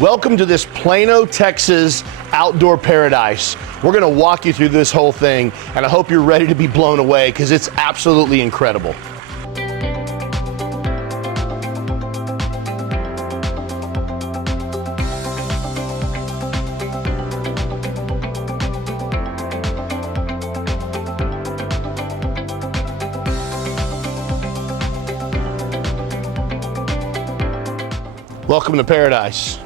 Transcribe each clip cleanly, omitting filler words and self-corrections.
Welcome to this Plano, Texas outdoor paradise. We're gonna walk you through this whole thing, and I hope you're ready to be blown away because it's absolutely incredible. Welcome to paradise.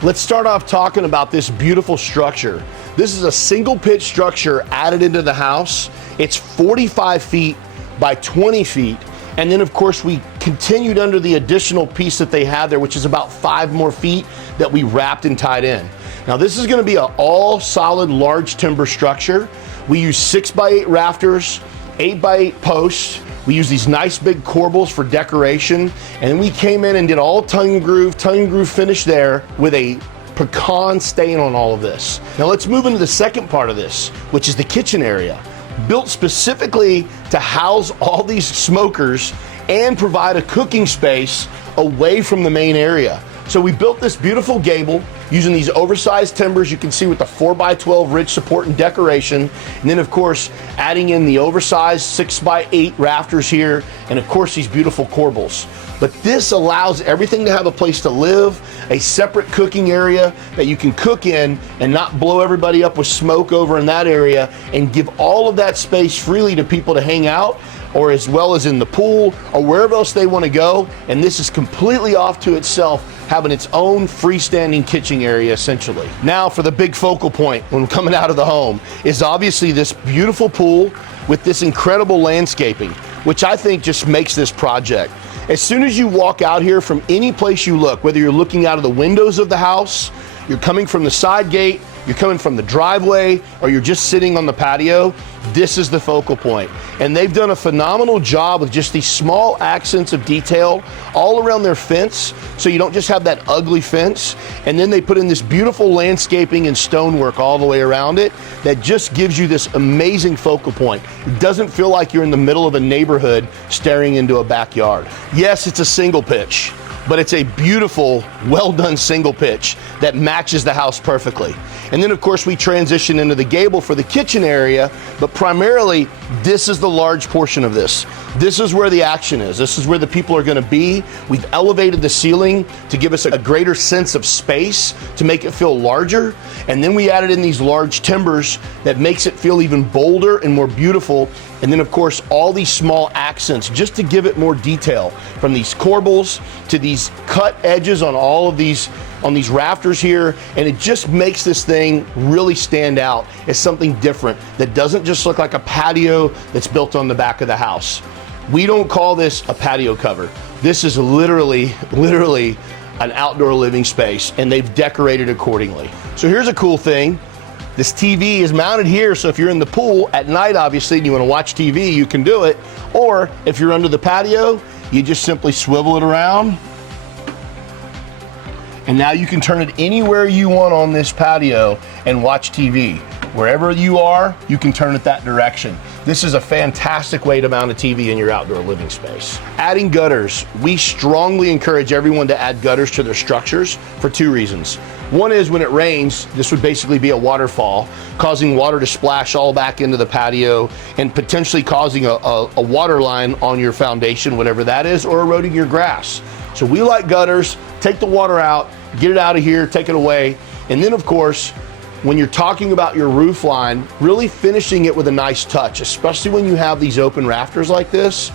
Let's start off talking about this beautiful structure. This is a single pitch structure added into the house. It's 45 feet by 20 feet. And then of course we continued under the additional piece that they had there, which is about 5 more feet that we wrapped and tied in. Now this is gonna be an all solid large timber structure. We use 6x8 rafters, 8x8 posts. We use these nice big corbels for decoration. And then we came in and did all tongue and groove finish there with a pecan stain on all of this. Now let's move into the second part of this, which is the kitchen area. Built specifically to house all these smokers and provide a cooking space away from the main area. So we built this beautiful gable using these oversized timbers you can see with the 4x12 ridge support and decoration. And then of course, adding in the oversized 6x8 rafters here, and of course these beautiful corbels. But this allows everything to have a place to live, a separate cooking area that you can cook in and not blow everybody up with smoke over in that area, and give all of that space freely to people to hang out, or as well as in the pool or wherever else they want to go. And this is completely off to itself, having its own freestanding kitchen area essentially. Now for the big focal point when coming out of the home is obviously this beautiful pool with this incredible landscaping, which I think just makes this project. As soon as you walk out here from any place you look, whether you're looking out of the windows of the house, you're coming from the side gate, you're coming from the driveway, or you're just sitting on the patio, this is the focal point. And they've done a phenomenal job with just these small accents of detail all around their fence, so you don't just have that ugly fence. And then they put in this beautiful landscaping and stonework all the way around it that just gives you this amazing focal point. It doesn't feel like you're in the middle of a neighborhood staring into a backyard. Yes, it's a single pitch, but it's a beautiful, well done single pitch that matches the house perfectly. And then of course we transition into the gable for the kitchen area, but primarily this is the large portion of this. This is where the action is. This is where the people are gonna be. We've elevated the ceiling to give us a greater sense of space, to make it feel larger. And then we added in these large timbers that makes it feel even bolder and more beautiful. And then of course, all these small accents just to give it more detail, from these corbels to these cut edges on all of these, on these rafters here. And it just makes this thing really stand out as something different that doesn't just look like a patio that's built on the back of the house. We don't call this a patio cover. This is literally an outdoor living space, and they've decorated accordingly. So here's a cool thing. This TV is mounted here, so if you're in the pool at night, obviously, and you want to watch TV, you can do it. Or if you're under the patio, you just simply swivel it around, and now you can turn it anywhere you want on this patio and watch TV. Wherever you are, you can turn it that direction. This is a fantastic way to mount a TV in your outdoor living space. Adding gutters. We strongly encourage everyone to add gutters to their structures for 2 reasons. One is when it rains, this would basically be a waterfall, causing water to splash all back into the patio and potentially causing a water line on your foundation, whatever that is, or eroding your grass. So we like gutters. Take the water out, get it out of here, take it away. And then of course, when you're talking about your roof line, really finishing it with a nice touch, especially when you have these open rafters like this.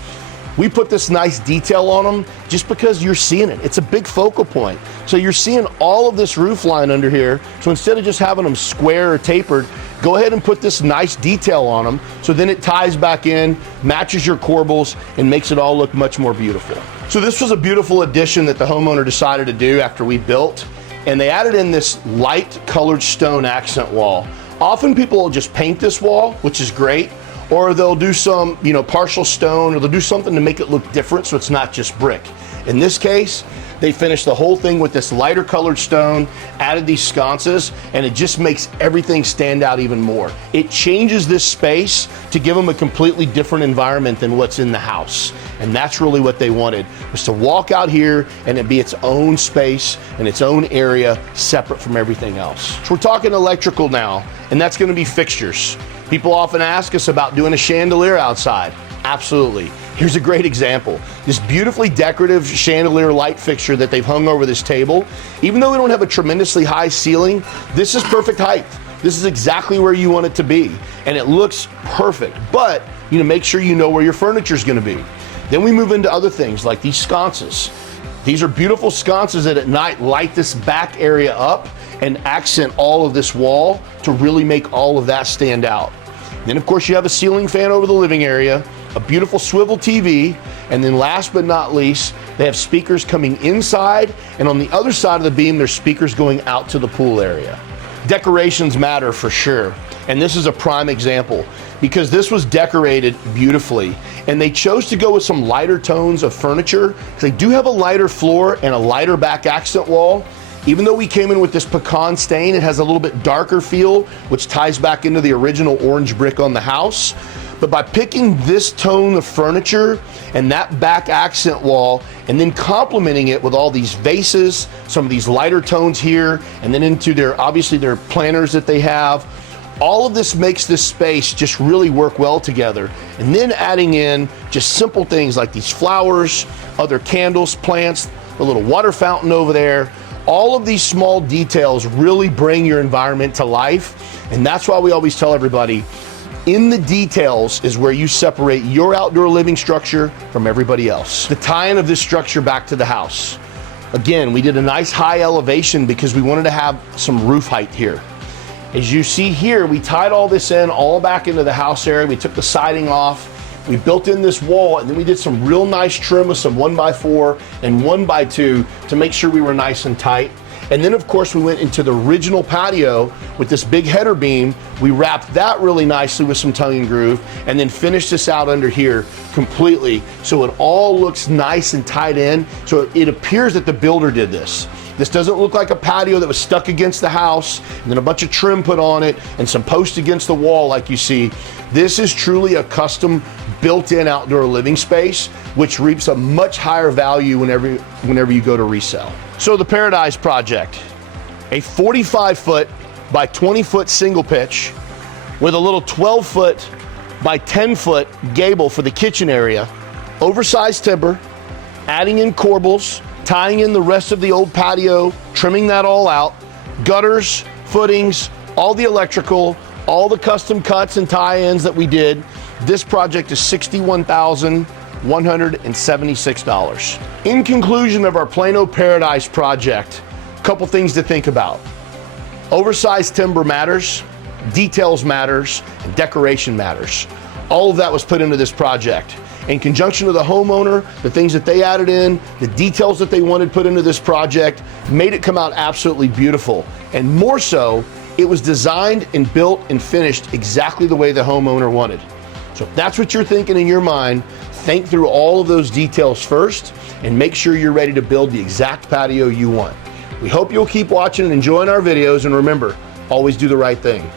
We put this nice detail on them just because you're seeing it. It's a big focal point. So you're seeing all of this roof line under here. So instead of just having them square or tapered, go ahead and put this nice detail on them. So then it ties back in, matches your corbels, and makes it all look much more beautiful. So this was a beautiful addition that the homeowner decided to do after we built. And they added in this light colored stone accent wall. Often people will just paint this wall, which is great, or they'll do some, partial stone, or they'll do something to make it look different so it's not just brick. In this case, they finished the whole thing with this lighter colored stone, added these sconces, and it just makes everything stand out even more. It changes this space to give them a completely different environment than what's in the house. And that's really what they wanted, was to walk out here and it be its own space and its own area separate from everything else. So we're talking electrical now, and that's gonna be fixtures. People often ask us about doing a chandelier outside. Absolutely. Here's a great example. This beautifully decorative chandelier light fixture that they've hung over this table, even though we don't have a tremendously high ceiling, this is perfect height. This is exactly where you want it to be, and it looks perfect. But make sure you know where your furniture is going to be. Then we move into other things like these sconces. These are beautiful sconces that at night light this back area up and accent all of this wall to really make all of that stand out. Then of course you have a ceiling fan over the living area, a beautiful swivel TV, and then last but not least, they have speakers coming inside, and on the other side of the beam, there's speakers going out to the pool area. Decorations matter for sure, and this is a prime example because this was decorated beautifully, and they chose to go with some lighter tones of furniture because they do have a lighter floor and a lighter back accent wall. Even though we came in with this pecan stain, it has a little bit darker feel, which ties back into the original orange brick on the house. But by picking this tone of furniture and that back accent wall, and then complementing it with all these vases, some of these lighter tones here, and then into obviously their planters that they have, all of this makes this space just really work well together. And then adding in just simple things like these flowers, other candles, plants, the little water fountain over there. All of these small details really bring your environment to life. And that's why we always tell everybody, in the details is where you separate your outdoor living structure from everybody else. The tie-in of this structure back to the house. Again, we did a nice high elevation because we wanted to have some roof height here. As you see here, we tied all this in all back into the house area. We took the siding off. We built in this wall, and then we did some real nice trim with some 1x4 and 1x2 to make sure we were nice and tight. And then of course we went into the original patio with this big header beam. We wrapped that really nicely with some tongue and groove, and then finished this out under here completely so it all looks nice and tied in. So it appears that the builder did this. This doesn't look like a patio that was stuck against the house and then a bunch of trim put on it and some posts against the wall like you see. This is truly a custom built-in outdoor living space, which reaps a much higher value whenever you go to resell. So the Paradise Project, a 45-foot by 20-foot single pitch with a little 12-foot by 10-foot gable for the kitchen area, oversized timber, adding in corbels, tying in the rest of the old patio, trimming that all out, gutters, footings, all the electrical, all the custom cuts and tie-ins that we did. This project is $61,176. In conclusion of our Plano Paradise project, a couple things to think about. Oversized timber matters, details matters, and decoration matters. All of that was put into this project. In conjunction with the homeowner, the things that they added in, the details that they wanted put into this project, made it come out absolutely beautiful. And more so, it was designed and built and finished exactly the way the homeowner wanted. So if that's what you're thinking in your mind, think through all of those details first and make sure you're ready to build the exact patio you want. We hope you'll keep watching and enjoying our videos, and remember, always do the right thing.